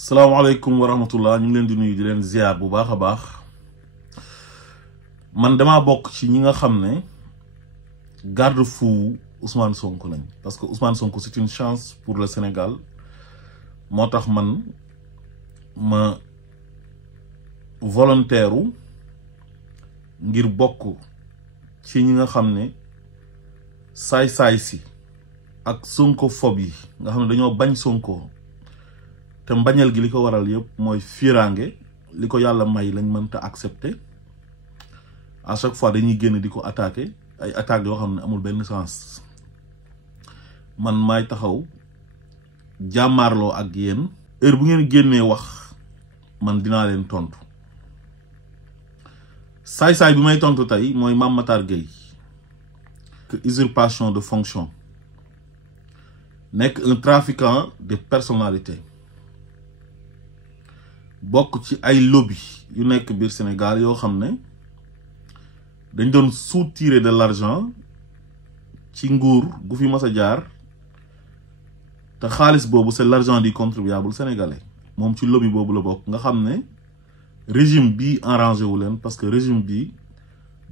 salaamaaleykum wa rahmatullah ñu ngi leen di nuyu di leen ziar bu baax a baax man damaa bokk ci ñi nga xam ne garde-fou Ousmane Sonko lañ parce que Ousmane Sonko c'est une chance pour le Sénégal moo tax man ma volontaire ngir bokk ci ñi nga xam ne saay-saay si ak Sonkophobie yi nga xam ne dañoo bañ Sonko te mbañal gi li ko waral yëpp mooy fiiraange li ko yàlla may lañ mënta accepter à chaque fois dañuy génn di ko attaquer ay attaques yoo xam ne amul benn sens man maay taxaw jàmmaarloo ak yéen heure bu ngeen génnee wax man dinaa leen tontu saay-saay bi may tontu tey mooy Mame Matar Gueye que usurpation de fonction nekk un trafiquant de personnalité bokk ci ay lobby yu nekk biir Sénégal yoo xam ne dañ doon soutirer de l'argent ci nguur gu fi mas a jaar te xaalis boobu c'est l'argent du contribuable sénégalais moom ci lobby boobu la bokk nga xam ne régime bi arrangé wu leen parce que régime bi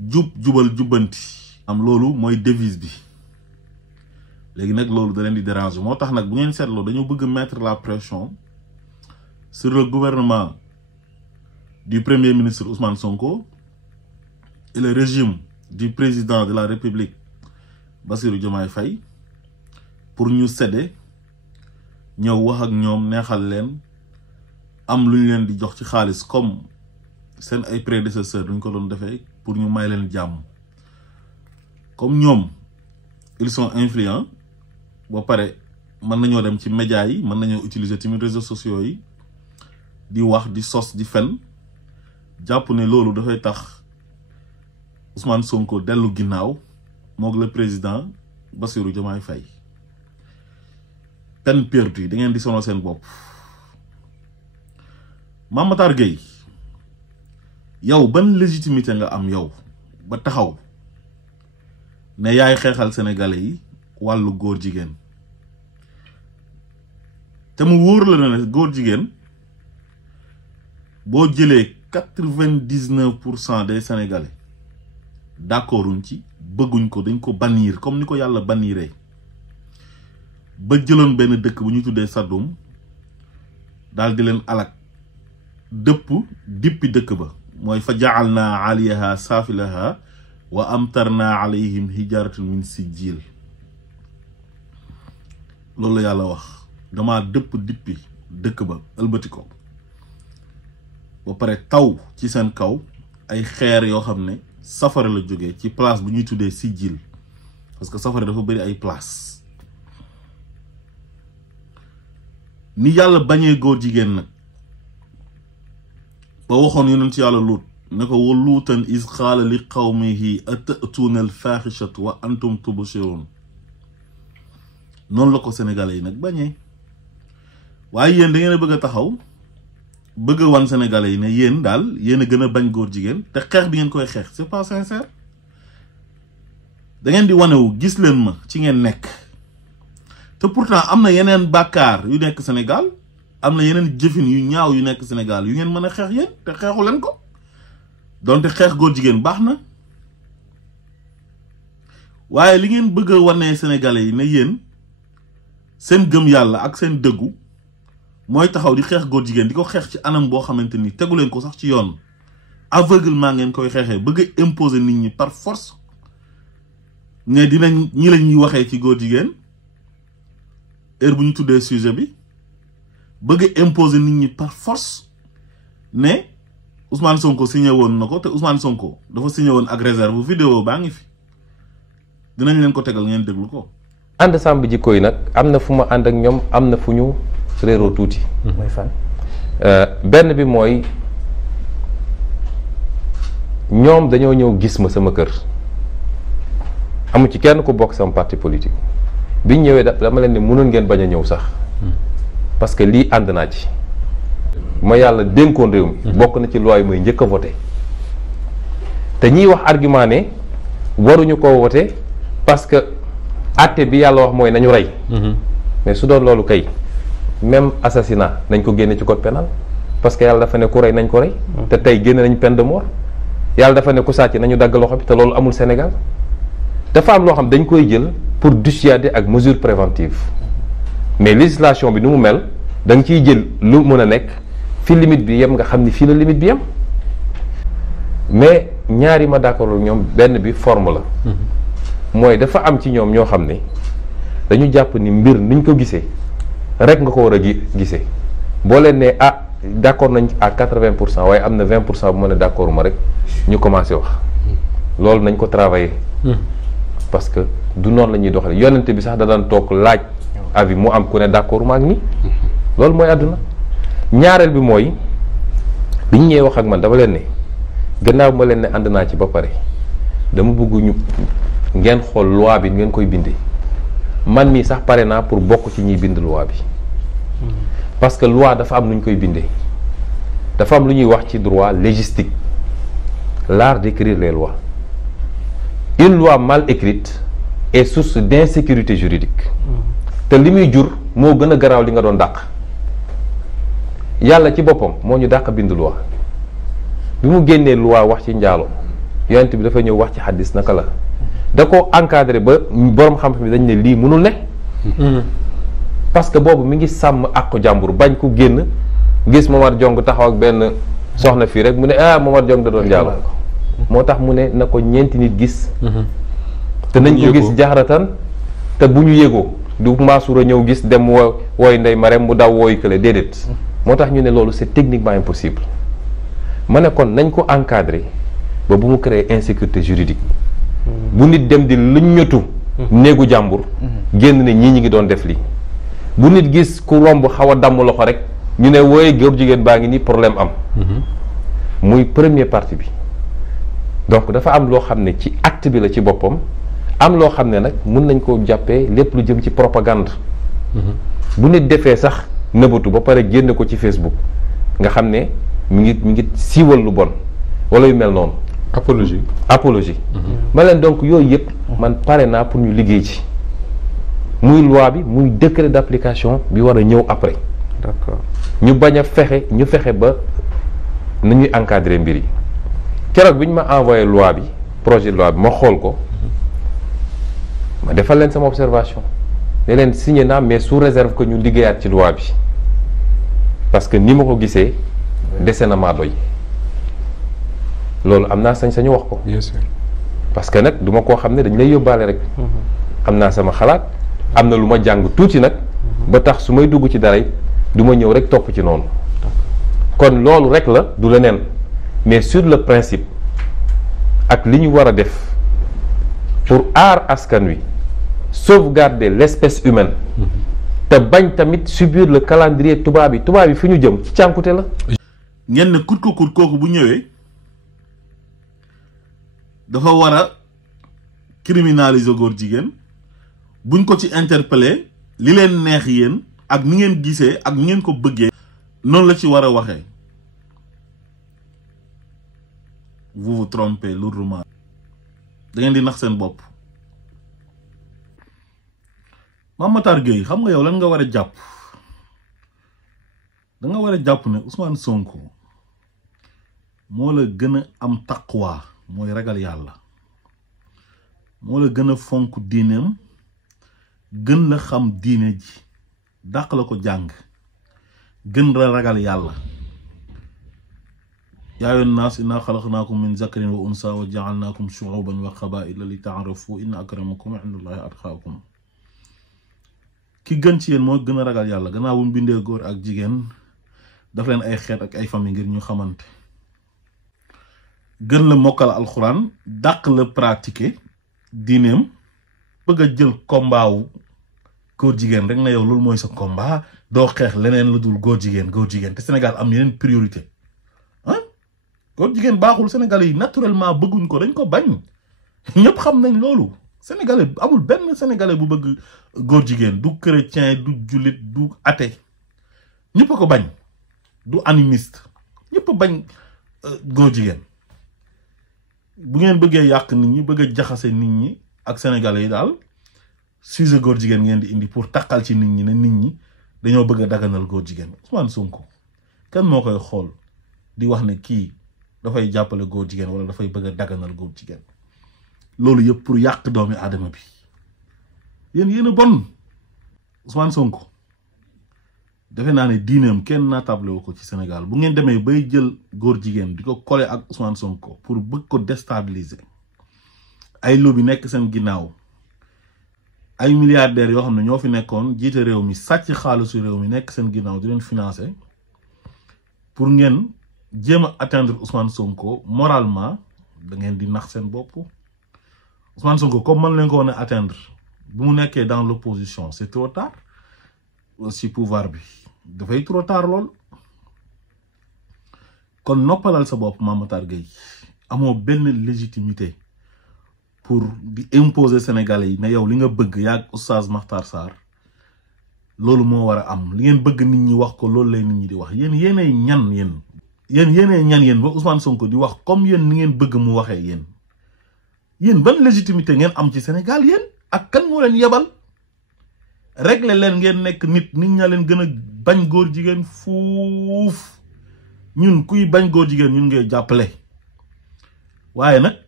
jubal jubbanti am loolu mooy devise bi léegi nag loolu da leen di déranger moo tax nag bu ngeen seetloo dañoo bëgg mettre la pression sur le gouvernement du Premier ministre Ousmane Sonko et le régime du président de la République Bassirou Diomaye Faye pour ñu céder ñëw wax ak ñoom neexal leen am lu ñu leen di jox ci xaalis comme seen ay prédécesseurs duñ ko doon defee pour ñu may leen jàmm comme ñoom ils sont influents ba pare mën nañoo dem ci médias yi mën nañoo utiliser tamit réseaux sociaux yi di wax di sos di fen jàpp ne loolu dafay tax Ousmane Sonko dellu ginnaaw moog le président Bassirou Diomaye Faye peine perdue da ngeen di sonal seen bopp. Mame Matar Gueye yow ban légitimité nga am yow ba taxaw ne yaay xeexal sénégalais yi wàllu góor jigéen te mu wóor la ne góor jigéen boo jëlee 99% des sénégalais d'accorduñ ci bëgguñ ko dañ ko bannir comme ni ko yàlla banniree ba jëloon benn dëkk bu ñu tuddee Sadum daal di leen alak dëpp dippi dëkk ba mooy fa ja'alna aliyaha saafilaha wa amtarna alayhim hijaratan min sijil loolu la yàlla wax dama dëpp dippi dëkk ba ëlbati ko ba pare taw ci seen kaw ay xeer yoo xam ne safara la jógee ci place bu ñuy tuddee sijil parce que safara dafa bëri ay place ni yàlla bañee góor jigéen nag ba waxoon yonent yàlla Luut ne ko wa luutan is qaala li qawmihi atatuuna al faaxishata wa antum tubsirun noonu la ko sénégalais yi nag bañee waaye yéen da ngeen a bëgg a taxaw bëgg a wan sénégalais yi ne yéen daal yéen a gën a bañ góor jigéen te xeex bi ngeen koy xeex c'est pas sincère da ngeen di wanewu gis leen ma ci ngeen nekk te pourtant am na yeneen bàkkaar yu nekk Sénégal am na yeneen jëfin yu ñaaw yu nekk Sénégal yu ngeen mën a xeex yéen te xeexu leen ko donte xeex góor jigéen baax na waaye li ngeen bëgg a wanee sénégalais yi ne yéen seen gëm yàlla ak seen dëggu mooy taxaw di xeex góor jigéen di ko xeex ci anam boo xamante ni tegu leen ko sax ci yoon aveuglement ngeen koy xeexee bëgg a imposer nit ñi par force ne dinañ ñi la ñuy waxee ci góor jigéen heure bu ñu tuddee sujet bi bëgg a imposer nit ñi par force ne Ousmane Sonko signé woon na ko te Ousmane Sonko dafa signé woon ak réserve vidéo baa ngi fi dinañ leen ko tegal ngeen déglu ko. ànd sàmm jikko yi nag am na fu ma ànd ak ñoom am na fu ñu réeroo tuuti. mooy fan. benn bi mooy ñoom dañoo ñëw gis ma sama kër amu ci kenn ku bokk sama parti politique biñ ñëwee dama leen ne mënoon ngeen bañ a ñëw sax parce que lii ànd naa ci ma yàlla dénkoon réew mi. bokk na ci loi yi mooy njëkk a voté te ñiy wax argument ne waruñu ko voté parce que àtte bi yàlla wax mooy nañu rey. mais su doon loolu kay même assassinat nañ ko génne ci code pénal parce que yàlla dafa ne ku rey nañ ko rey. te tey génne nañ peine de mort. yàlla dafa ne ku sàcc nañu dagg loxo bi te loolu amul Sénégal dafa am loo xam dañ koy jël pour dissuader ak mesure préventive mais législation bi nu mu mel da nga ciy jël lu mën a nekk fi limite bi yem nga xam ni fii la limite bi yem mais ñaari ma d'accord ñoom benn bi forme la. mooy dafa am ci ñoom ñoo xam ne dañu jàpp ni mbir niñ ko gisee rek nga ko war a gisee boo leen ne d'accord nañ à 80% waaye am na 20% bu mën a d'accord ma rek ñu commencé wax loolu nañ ko travailler. parce que du noonu la ñuy doxalee yonente bi sax da daan toog laaj avis mu am ku ne d'accord ma ak ni loolu mooy àdduna. ñaareel bi mooy bi ñu ñëwee wax ak man dama leen ne gannaaw ma leen ne ànd naa ci ba pare dama bëgg ñu ngeen xool loi bi ngeen koy bindee man mii sax pare naa pour bokk ci ñuy bind loi bi. parce que loi dafa am lu ñu koy bindee dafa am lu ñuy wax ci droit légistique l'art d'écrire les lois une loi mal écrite est source d'insécurité juridique te li muy jur moo gën a garaaw li nga doon dàq yàlla ci boppam moo ñu dàq bind loi bi mu génnee loi wax ci njaalo yonent bi dafa ñëw wax ci xaddis naka la da ko encadré ba boroom xam-xam dañ ne lii mënul ne parce que boobu mi ngi sàmm àqu jàmbur bañ ku génn gis Momar Jong taxaw ak benn soxna fii rek mu ne Momar Jong da doon njaalo moo tax mu ne na ko ñeenti nit gis te nañ ko gis jaxaratan te bu ñu yégoo du Mansour a ñëw gis dem wooy Ndey Marème mu daw wooy kële déedéet moo tax ñu ne loolu c'est techniquement impossible ma ne kon nañ ko encadrer ba bu mu créer insécurité juridique bu nit dem di luññatu néegu jàmbur génn ne ñii ñi ngi doon def lii bu nit gis ku romb xaw a damm loxo rek ñu ne wooye góor jigéen baa ngi nii problème am muy première partie bi donc dafa am loo xam ne ci acte bi la ci boppam am loo xam ne nag mun nañ koo jàppee lépp lu jëm ci propagande bu nit defee sax nëbatu ba pare génne ko ci Facebook nga xam ne mi ngi siiwal lu bon wala yu mel noonu apologie ma leen donc yooyu yëpp man pare naa pour ñu liggéey ci muy loi bi muy décret d'application bi war a ñëw après d'accord ñu bañ a fexe ba nu ñuy encadrer mbir yi keroog bi ñu ma envoyé loi bi projet de loi bi ma xool ko ma defal leen sama observation ne leen signé naa mais sous réserve que ñu liggéeyaat ci loi bi parce que ni ma ko gisee dese na maa doy loolu am naa sañ-sañu wax ko. bien sûr parce que nag du ma koo xam ne dañ lay yóbbaale rek. am naa sama xalaat am na lu ma jàng tuuti nag. ba tax su may dugg ci dara du ma ñëw rek topp ci noonu. kon loolu rek la du leneen mais sur le principe ak li ñu war a def pour aar askan wi sauvegarder l'espèce humaine. te bañ tamit subir le calendrier tubaab yi fi ñu jëm ci cànkute la. ngeen ne kut kooku bu ñëwee dafa war a criminaliser góor jigéen buñ ko ci interpeller li leen neex yéen ak ni ngeen gisee ak ni ngeen ko bëggee noonu la ci war a waxee. vous vous trompez lourdement. da ngeen di nax seen bopp. Mame Matar Gueye xam nga yow lan nga war a jàpp da nga war a jàpp ne Ousmane Sonko moo la gën a am taqwa mooy ragal yàlla moo la gën a fonk diineem gën la xam diine ji dàq la ko jàng gën la ragal yàlla. yaa ayyuhan naas innaa xalaqnaakum min zakarin wa unsaa wa ja'alnaakum shu'uuban wa qabaa'ila li ta'aarafu inna akramakum indallaahi atqaakum. ki gën ci yéen moo gën a ragal yàlla gannaaw bu mu bindee góor ak jigéen daf leen ay xeet ak ay famille ngir ñu xamante. gën la mokkal alxuraan dàq la pratiquer diineem bëgg a jël combat wu góor jigéen rek na yow loolu mooy sa combat doo xeex leneen lu dul góor jigéen te Sénégal am yeneen priorité ah góor jigéen baaxul Sénégalais yi naturellement bëgguñ ko dañ ko bañ ñëpp xam nañ loolu. Sénégalais amul benn Sénégalais bu bëgg góor jigéen du chrétien du jullit du athée ñëpp a ko bañ du animiste ñëpp a bañ góor jigéen. bu ngeen bëggee yàq nit ñi bëgg a jaxase nit ñi ak Sénégalais yi daal sujet góor jigéen ngeen di indi pour takkal ci nit ñi ne nit ñi dañoo bëgg a daganal góor jigéen Ousmane Sonko kan moo koy xool di wax ne kii dafay jàppale góor jigéen wala dafay bëgg a daganal góor jigéen loolu yëpp pour yàq doomi aadama bi yéen a bon Ousmane Sonko defe naa ne diineem kenn naatable wu ko ci Sénégal bu ngeen demee bay jël góor jigéen di ko coller ak Ousmane Sonko pour bëgg ko déstabiliser ay lobby nekk seen ginnaaw ay milliardaires yoo xam ne ñoo fi nekkoon jiite réew mi sàcc xaalisu réew mi nekk seen ginnaaw di leen financer pour ngeen jéem a atteindre Ousmane Sonko moralement da ngeen di nax seen bopp Ousmane Sonko comme man leen ko woon a atteindre bu mu nekkee dans l'opposition c'est trop tard aussi pouvoir bi dafay trop tard lool kon noppalal sa bopp Mame Matar Gueye amoo benn légitimité pour di imposer Sénégalais yi ne yow li nga bëgg yaag Oustaz Makhtar Sarr loolu moo war a am li ngeen bëgg nit ñi wax ko loolu lay nit ñi di wax yéenay ñan yéenay ñan yéen ba Ousmane Sonko di wax comme yéen ni ngeen bëgg mu waxee yéen ban légitimité ngeen am ci Sénégal yéen ak kan moo leen yebal régler leen ngeen nekk nit ñaa leen gën a bañ góor jigéen fuuf ñun kuy bañ góor jigéen ñun ngay jàppale waaye nag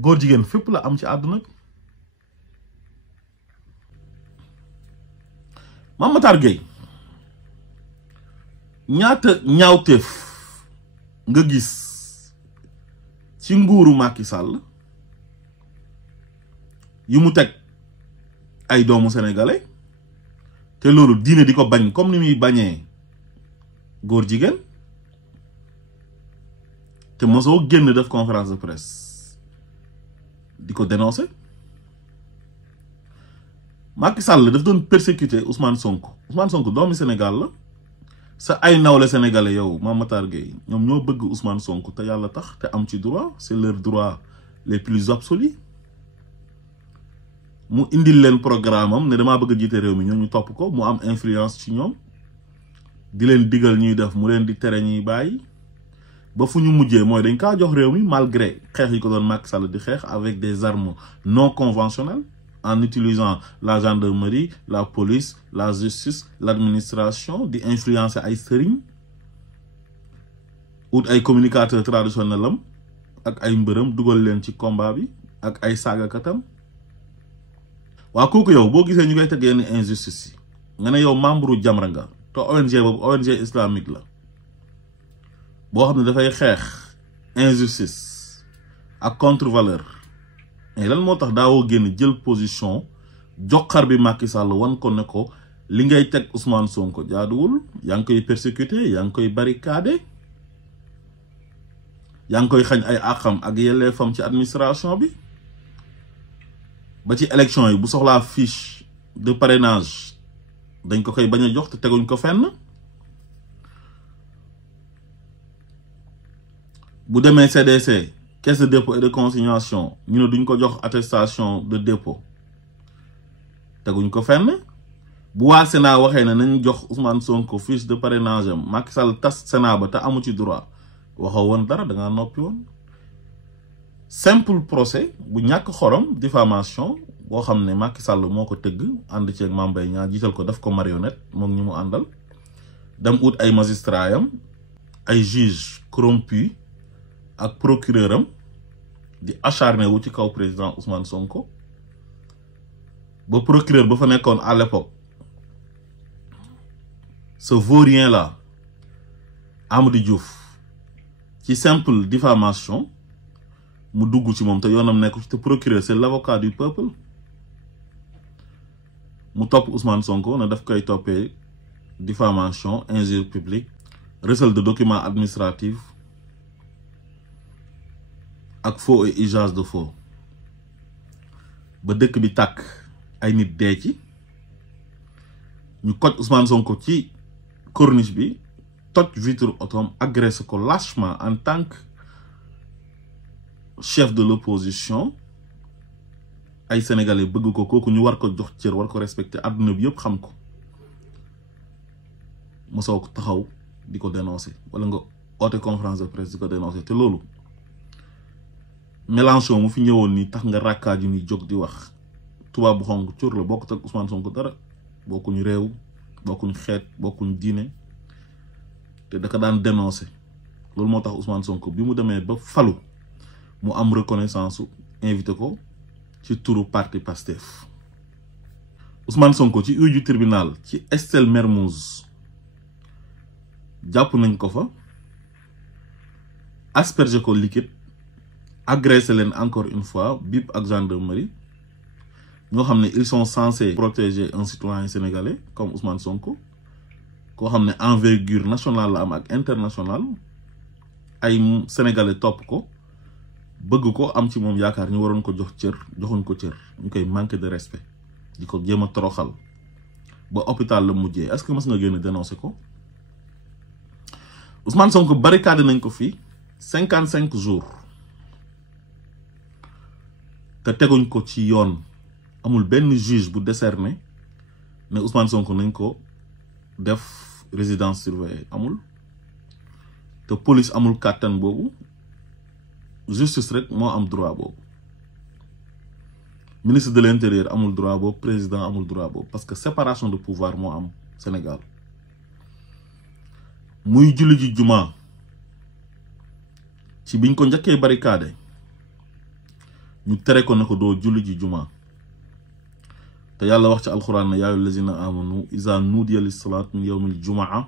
góor jigéen fépp la am ci àdduna bi Mame Matar Gueye ñaata ñaawteef nga gis ci nguuru Macky Sall yu mu teg ay doomu sénégalais te loolu diine di ko bañ comme ni muy bañee góor jigéen te mosoo génn def conférence de presse di ko dénoncer Macky Sall daf doon persécuter Ousmane Sonko doomi Sénégal la sa ay nawle sénégalais yow Mame Matar Gueye ñoom ñoo bëgg Ousmane Sonko te yàlla tax te am ci droit c'est leur droit les plus absolus mu indil leen programme am ne damaa bëgg a jiite réew mi ñoo ñu topp ko mu am influence ci ñoom di leen digal ñuy def mu leen di tere ñuy bàyyi ba fu ñu mujjee mooy dañ kaa jox réew mi malgré xeex yi ko doon Macky Sall di xeex avec des armes non conventionnelles en utilisant la gendarmerie la police la justice l'administration di influencer ay sëriñ ut ay communicateurs traditionnels am ak ay mbërëm dugal leen ci combat bi ak ay saagakatam waa kooku yow boo gisee ñu koy teg yenn injustice yi nga ne yow membre Jamra nga te ONG boobu ONG islamique la boo xam ne dafay xeex injustice ak contre-valeur mais lan moo tax daawoo génn jël position joxar bi Macky Sall wan ko ne ko li ngay teg Ousmane Sonko jaaduwul yaa ngi koy persécuter yaa ngi koy barricader yaa ngi koy xañ ay àqam ak yelleefam ci administration bi ba ci élection yi bu soxlaa fiche de parrainage dañ ko koy bañ a jox te teguñ ko fenn bu demee CDC caisse de dépôt et de consignation ñu ne duñ ko jox attestation de dépôt teguñ ko fenn bu waa Sénat waxee ne nañ jox Ousmane Sonko fiche de parrainage am Macky Sall tas Sénat ba te amu ci droit waxoo woon dara da ngaa noppi woon simple procès bu ñàkk xorom diffamation boo xam ne Macky Sall moo ko tëgg ànd ci ak Mame Mbaye Niang jiital ko def ko marionnette moom ñi mu àndal dem ut ay magistrat yam ay juge corrompu ak procureur am di acharné wu ci kaw président Ousmane Sonko ba procureur ba fa nekkoon à l'époque ce vaurien là Amadou Diouf ci simple diffamation mu dugg ci moom te yoonam nekk ci te procureur c'est l'avocat du peuple mu topp Ousmane Sonko ne daf koy toppee diffamation injure publique recel de documents administratifs ak faux et usage de faux ba dëkk bi tàkk ay nit dee ci ñu koj Ousmane Sonko ci corniche bi toj vitre otom agressé ko lâchement en tant que chef de l'opposition ay sénégalais bëgg ko kooku ñu war ko jox cër war ko respecter àdduna bi yëpp xam ko mosoo ko taxaw di ko dénoncer wala nga oote conférence de presse di ko dénoncer te loolu Mélenchon mu fi ñëwoon nii tax nga rakkaaju ni jóg di wax tubaab bu xonk cur la bokkut ak Ousmane Sonko dara bokkuñu réew bokkuñ xeet bokkuñ diine te da ka daan dénoncer loolu moo tax Ousmane Sonko bi mu demee ba falu mu am reconnaissance su invité ko ci turu parti Pastef. Ousmane Sonko ci uju tribunal ci Estelle Mermoz jàpp nañ ko fa asperger ko liquide agressé leen encore une fois BIP ak gendarmerie ñoo xam ne ils sont censés protéger un citoyen sénégalais comme Ousmane Sonko koo xam ne envergure nationale la am ak internationale ay sénégalais topp ko bëgg ko am ci moom yaakaar ñu waroon ko jox cër joxuñ ko cër ñu koy manquer de respect di ko jéem a toroxal ba hôpital la mujjee est-ce que mas nga génn dénoncer ko Ousmane Sonko barricade nañ ko fi 55 jours te teguñ ko ci yoon amul benn juge bu décerné ne Ousmane Sonko nañ ko def résidence surveillée amul te police amul kàttan boobu justice rek moo am droit boobu ministre de l'intérieur amul droit boobu président amul droit boobu parce que séparation de pouvoir moo am Sénégal muy julli ji juma ci biñ ko njëkkee barricade ñu tere ko ne ko doo julli ji juma te yàlla wax ci alxuraan ne yaa ayyuhal lazina amanu iza nudiya lis salaat min yawmil jumaa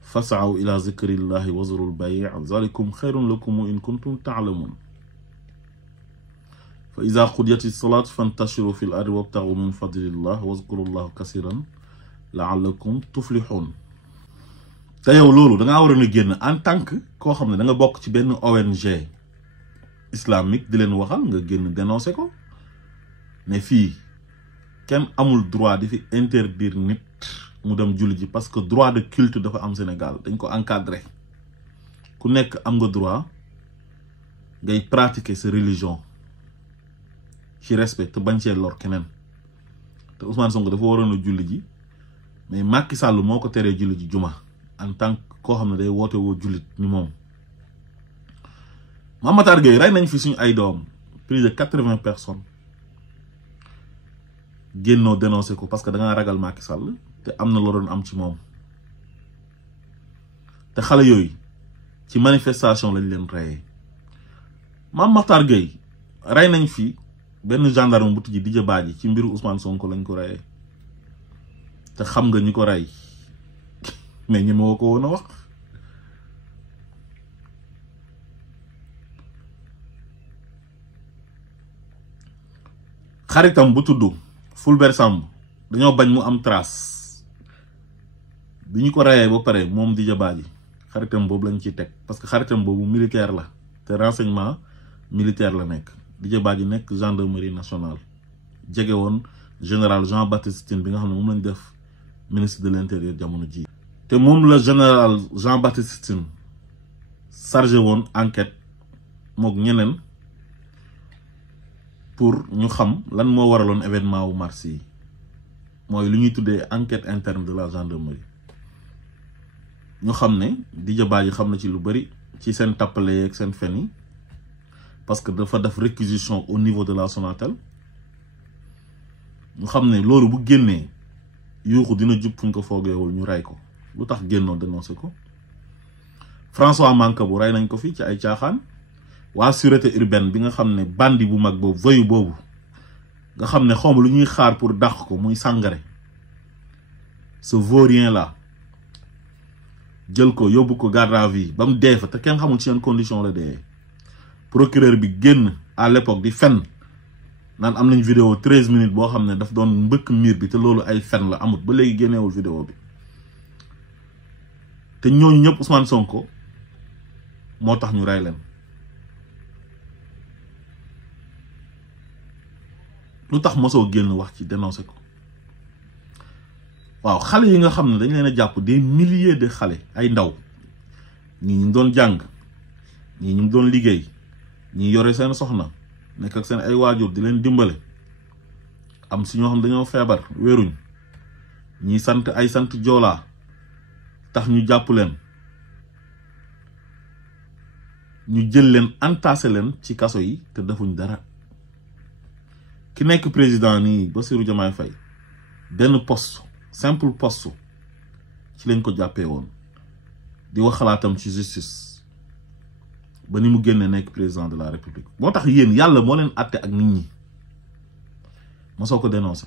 fas'aw ila zikrillahi wa zarul bay' zalikum khayrun lakum in kuntum ta'lamun fa iza qudiyatis salaat fantashiru fil ardi wabtaghu min fadlillah wazkurullaha kasiran la'allakum tuflihun. te yow loolu da ngaa waroon a génn en tant que koo xam ne da nga bokk ci benn ONG islamique di leen waxal nga génn dénoncer ko ne fii kenn amul droit di fi interdire nit mu dem julli ji parce que droit de culte dafa am Sénégal dañ ko encadré ku nekk am nga droit ngay pratiquer sa religion ci respect te bañ cee lor keneen te Ousmane Sonko dafa waroon a julli ji mais Macky Sall moo ko teree julli ji juma en tant que koo xam ne day woote woo jullit ni moom. Mame Matar Gueye rey nañ fi suñu ay doom plus de 80 personnes génnoo dénoncé ko parce que da ngaa ragal Macky Sall te am na loo doon am ci moom te xale yooyu ci manifestation lañ leen reyee. Mame Matar Gueye rey nañ fi benn gendarme bu tudd Didier Badji ci mbiru Ousmane Sonko lañ ko reyee te xam nga ñi ko rey mais ñi ma woo ko woon a wax. xaritam bu tudd Fulbert Samb dañoo bañ mu am trace bi ñu ko reyee ba pare moom Didier Badji xaritam boobu lañ ciy teg parce que xaritam boobu militaire la te renseignement militaire la nekk. Didier Badji nekk gendarmerie nationale jege woon général Jean-Baptiste Tine bi nga xam ne moom lañ def ministre de l'intérieur jamono ji te moom la général Jean-Baptiste Tine chargé woon enquête mook ñeneen pour ñu xam lan moo waraloon événement wu mars yi mooy lu ñuy tuddee enquête interne de la gendarmerie ñu xam ne Didier Badji xam na ci lu bari ci seen tappale yeeg seen fen yi parce que dafa def réquisition au niveau de la Sonatel ñu xam ne loolu bu génnee yuuxu dina jub fuñ ko foogeewul ñu rey ko lu tax génnoo dénoncé ko. François Mancabou rey nañ ko fi ci ay caaxaan. waa sûreté urbaine bi nga xam ne bandi bu mag boobu voyu boobu nga xam ne xawma lu ñuy xaar pour dàq ko muy Sangaré ce vaurien là jël ko yóbbu ko garde à vue ba mu dee fa te kenn xamul ci yenn condition la dee. procureur bi génn à l'époque di fen naan am nañ vidéo 13 minutes boo xam ne daf doon mbëkk miir bi te loolu ay fen la amut ba léegi génneewul vidéo bi te ñooñu ñëpp Ousmane Sonko moo tax ñu rey leen. lu tax mosoo génn wax ci dénoncé ko waaw xale yi nga xam ne dañ leen a jàpp des milliers de xale ay ndaw ñii ñu ngi doon jàng ñii ñu ngi doon liggéey ñii yore seen soxna nekk ak seen ay waajur di leen dimbale am si ñoo xam dañoo feebar wéruñ ñii sant ay sant joolaa tax ñu jàpp leen ñu jël leen entassé leen ci kaso yi te defuñ dara. ki nekk président nii Bassirou Diomaye Faye benn poste simple poste ci lañ ko jàppee woon di wax xalaatam ci justice ba ni mu génne nekk président de la république. moo tax yéen yàlla moo leen àtte ak nit ñi ma soo ko dénoncé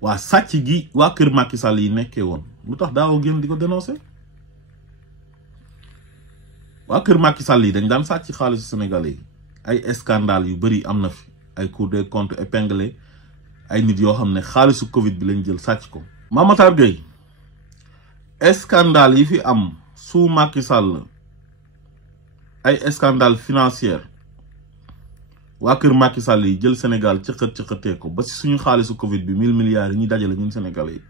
waa sàcc gi waa kër Macky Sall yi nekkee woon lu tax daawoo génn di ko dénoncé. waa kër Macky Sall yi dañ daan sàcc xaalisu Sénégalais yi ay scandale yu bëri am na fi ay Cour des comptes épinglé ay nit yoo xam ne xaalisu Covid bi lañ jël sàcc ko. Mame Matar Gueye scandale yi fi am sous Macky Sall ay scandale financier waa kër Macky Sall yi jël Sénégal cëqatee ko ba si suñu xaalisu Covid bi 1000 milliards yi ñuy dajale ñun Sénégalais yi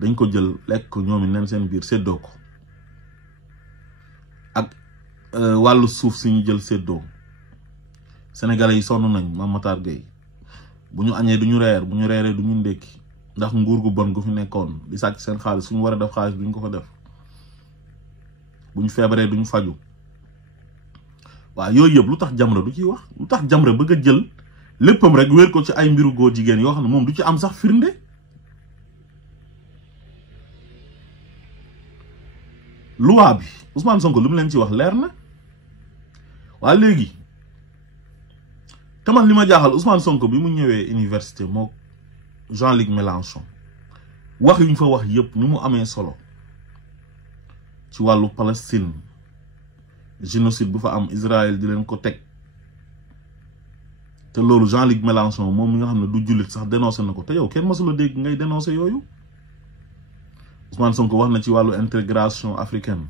dañ ko jël lekk ko ñoom nen seen biir séddoo ko ak wàllu suuf si ñu jël séddoo Sénégalais yi sonn nañ Mame Matar Gueye bu ñu añee du ñu reer bu ñu reeree du ñu ndékki ndax nguur gu bon gu fi nekkoon di sàcc seen xaalis suñu war a def xaalis duñ ko fa def bu ñu feebaree duñu faju waaw yooyu yëpp lu tax Jamra du ciy wax lu tax Jamra bëgg a jël léppam rek wéer ko ci ay mbiru góor jigéen yoo xam ne moom du ci am sax firnde. loi bi Ousmane Sonko lu mu leen ci wax leer na waa léegi te man li ma jaaxal Ousmane Sonko bi mu ñëwee université moo Jean-Luc Mélenchon wax yu ñu fa wax yëpp ni mu amee solo ci wàllu Palestine génocide bu fa am Israël di leen ko teg te loolu Jean-Luc Mélenchon moom mi nga xam ne du jullit sax dénoncé na ko te yow kenn mësula dégg ngay dénoncé yooyu. Ousmane Sonko wax na ci wàllu intégration africaine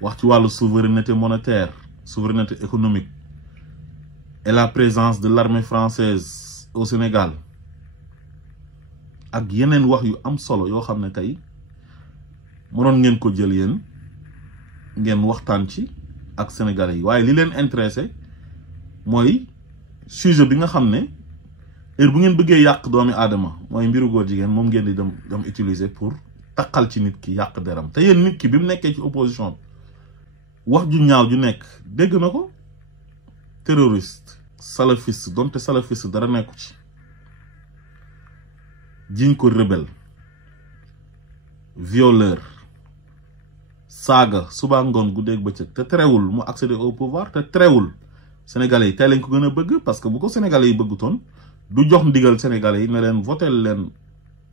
wax ci wàllu souveraineté monétaire souveraineté économique et la présence de l'armée française au Sénégal ak yeneen wax yu am solo yoo xam ne tey mënoon ngeen ko jël yéen ngeen waxtaan ci ak sénégalais yi waaye li leen intéressé mooy sujet bi nga xam ne heure bu ngeen bëggee yàq doomi aadama mooy mbiru góor jigéen moom ngeen di dem utiliser pour takkal ci nit ki yàq deram te yéen nit ki bi mu nekkee ci opposition wax ju ñaaw ju nekk dégg na ko terroriste salafiste donte salafiste dara nekku ci jiñ ko rebelle violeur saaga suba ngoon guddeeg bëccëg te terewul mu accéder au pouvoir te terewul sénégalais yi tey lañ ko gën a bëgg parce que bu ko sénégalais yi bëggutoon du jox ndigal sénégalais yi ne leen votel leen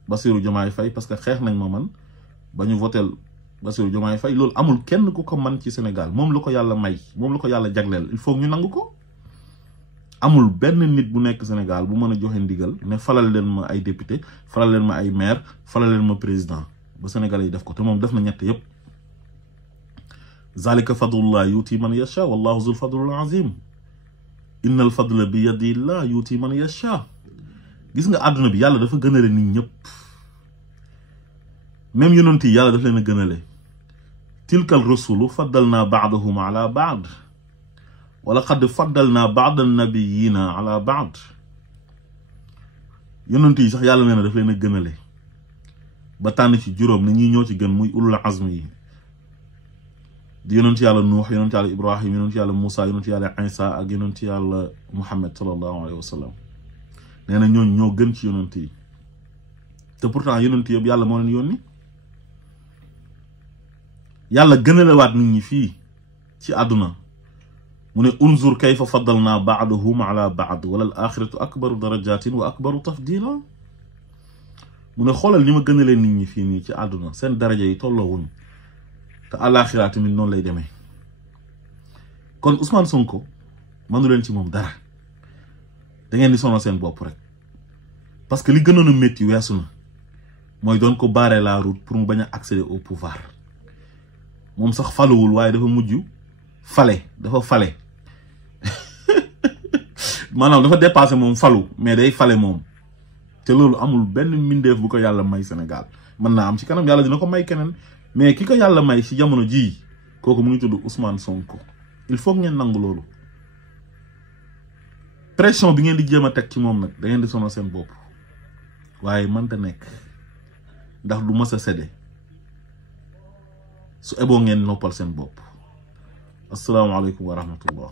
Bassirou Diomaye Faye parce que xeex nañ ma man ba ñu votel Bassirou Diomaye Faye loolu amul kenn ku ko man ci Sénégal moom la ko yàlla may moom la ko yàlla jagleel il faut ñu nangu ko amul benn nit bu nekk Sénégal bu mën a joxe ndigal ne falal leen ma ay député falal leen ma ay maire falal leen ma président ba sénégalais yi def ko te moom def na ñett yépp zalika fadlullah yuuti man yasha wallahu zul fadlul azim inna al fadla bi yadillah yuuti man yasha gis nga àdduna bi yàlla dafa gënale nit ñëpp même yonent yi yàlla daf leen a gënale tilkal rusulu faddalna ba'dahum ala ba'd wala qad faddalna ba'd an-nabiyina ala ba'd yonent yi sax yàlla nee na daf leen a gënale ba tànn ci juróom ne ñi ñoo ci gën muy ulul azmi yi di yonent yàlla Nuux yonent yàlla Ibrahim yonent yàlla Moussa yonent yàlla Isa ak yonent yàlla Muhammad sallallahu alayhi wa sallam nee na ñooñu ñoo gën ci yonent yi te pourtant yonent yëpp yàlla moo leen yónni yàlla gënalewaat nit ñi fii ci àdduna mu ne unzur kayfa faddalna ba'dahum ala ba'd wala al axiratu akbaru darajatin wa akbaru tafdila mu ne xoolal ni ma gënalee nit ñi fii nii ci àdduna seen daraja yi tolloowuñ te àlaxira tamit noonu lay demee kon Ousmane Sonko mënu leen ci moom dara da ngeen di sonal seen bopp rek parce que li gënoon a métti weesu na mooy doon ko barrer la route pour mu bañ a accéder au pouvoir moom sax faluwul waaye dafa mujj dafa fale maanaam dafa dépassé moom falu mais day fale moom te loolu amul benn mbindeef bu ko yàlla may Sénégal mën naa am ci kanam yàlla dina ko may keneen mais ki ko yàlla may ci jamono jii kooku mu ngi tudd Ousmane Sonko il faut ngeen nangu loolu pression bi ngeen di jéem a teg ci moom nag da ngeen di sonal seen bopp waaye mënta nekk ndax du mës a séddee su eboo ngeen noppal seen bopp asalaamaaleykum wa rahmatullah